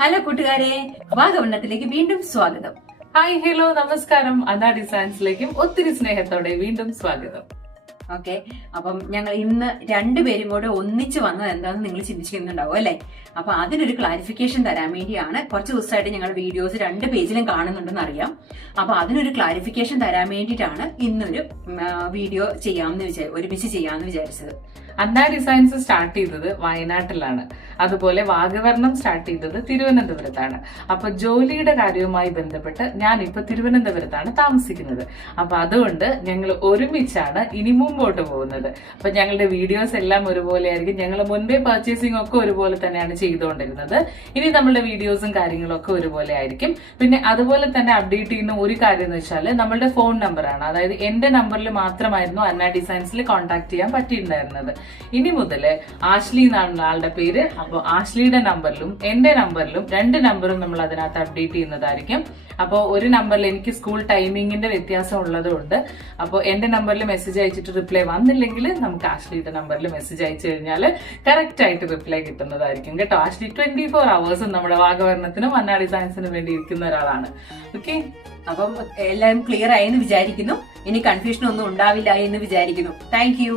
Hello കൂട്ടുകാരെ, വാഗവണ്ണത്തിലേക്ക് വീണ്ടും സ്വാഗതം. ഹായ് ഹലോ നമസ്കാരം. അന്ന ഡിസൈൻസിലേക്കും ഒത്തിരി സ്നേഹത്തോടെ വീണ്ടും സ്വാഗതം. ഓക്കെ, അപ്പം ഞങ്ങൾ ഇന്ന് രണ്ടുപേരും കൂടെ ഒന്നിച്ച് വന്നത് എന്താണെന്ന് നിങ്ങൾ ചിന്തിക്കുന്നുണ്ടാവും അല്ലെ? അപ്പൊ അതിനൊരു ക്ലാരിഫിക്കേഷൻ തരാൻ വേണ്ടിയാണ്. കുറച്ച് ദിവസമായിട്ട് ഞങ്ങളുടെ വീഡിയോസ് 2 പേജിലും കാണുന്നുണ്ടെന്ന് അറിയാം. അപ്പൊ അതിനൊരു ക്ലാരിഫിക്കേഷൻ തരാൻ വേണ്ടിയിട്ടാണ് ഇന്നൊരു വീഡിയോ ഒരുമിച്ച് ചെയ്യാമെന്ന് വിചാരിച്ചത്. അന്ന ഡിസൈൻസ് സ്റ്റാർട്ട് ചെയ്തത് വയനാട്ടിലാണ്, അതുപോലെ വാഗവർണം സ്റ്റാർട്ട് ചെയ്തത് തിരുവനന്തപുരത്താണ്. അപ്പൊ ജോലിയുടെ കാര്യവുമായി ബന്ധപ്പെട്ട് ഞാൻ ഇപ്പൊ തിരുവനന്തപുരത്താണ് താമസിക്കുന്നത്. അപ്പൊ അതുകൊണ്ട് ഞങ്ങൾ ഒരുമിച്ചാണ് ഇനി മുമ്പോട്ട് പോകുന്നത്. അപ്പൊ ഞങ്ങളുടെ വീഡിയോസ് എല്ലാം ഒരുപോലെ ആയിരിക്കും. ഞങ്ങൾ മുൻപേ പർച്ചേസിംഗ് ഒക്കെ ഒരുപോലെ തന്നെയാണ് ചെയ്തുകൊണ്ടിരുന്നത്. ഇനി നമ്മളുടെ വീഡിയോസും കാര്യങ്ങളും ഒക്കെ ഒരുപോലെ ആയിരിക്കും. പിന്നെ അതുപോലെ തന്നെ അപ്ഡേറ്റ് ചെയ്യുന്ന ഒരു കാര്യം എന്ന് വെച്ചാൽ നമ്മളുടെ ഫോൺ നമ്പറാണ്. അതായത് എന്റെ നമ്പറിൽ മാത്രമായിരുന്നു അന്ന ഡിസൈൻസിൽ കോൺടാക്ട് ചെയ്യാൻ പറ്റിയിട്ടുണ്ടായിരുന്നത്. ഇനി മുതൽ ആഷ്ലി എന്നാണ് ആളുടെ പേര്. അപ്പോൾ ആഷ്ലിയുടെ നമ്പറിലും എന്റെ നമ്പറിലും 2 നമ്പറും നമ്മൾ അതിനകത്ത് അപ്ഡേറ്റ് ചെയ്യുന്നതായിരിക്കും. അപ്പോൾ ഒരു നമ്പറിൽ എനിക്ക് സ്കൂൾ ടൈമിങ്ങിന്റെ വ്യത്യാസം ഉള്ളതുകൊണ്ട് അപ്പോൾ എന്റെ നമ്പറിൽ മെസ്സേജ് അയച്ചിട്ട് റിപ്ലൈ വന്നില്ലെങ്കിൽ നമുക്ക് ആഷ്ലിയുടെ നമ്പറിൽ മെസ്സേജ് അയച്ചു കഴിഞ്ഞാൽ കറക്റ്റ് ആയിട്ട് റിപ്ലൈ കിട്ടുന്നതായിരിക്കും കേട്ടോ. ആഷ്ലി 24 hours നമ്മുടെ വാഗവർണ്ണത്തിനും അന്ന ഡിസൈൻസിനും വേണ്ടി ഇരിക്കുന്ന ഒരാളാണ്. ഓക്കെ, അപ്പം എല്ലാം ക്ലിയർ ആയെന്ന് വിചാരിക്കുന്നു. ഇനി കൺഫ്യൂഷൻ ഒന്നും ഉണ്ടാവില്ല എന്ന് വിചാരിക്കുന്നു. Thank you.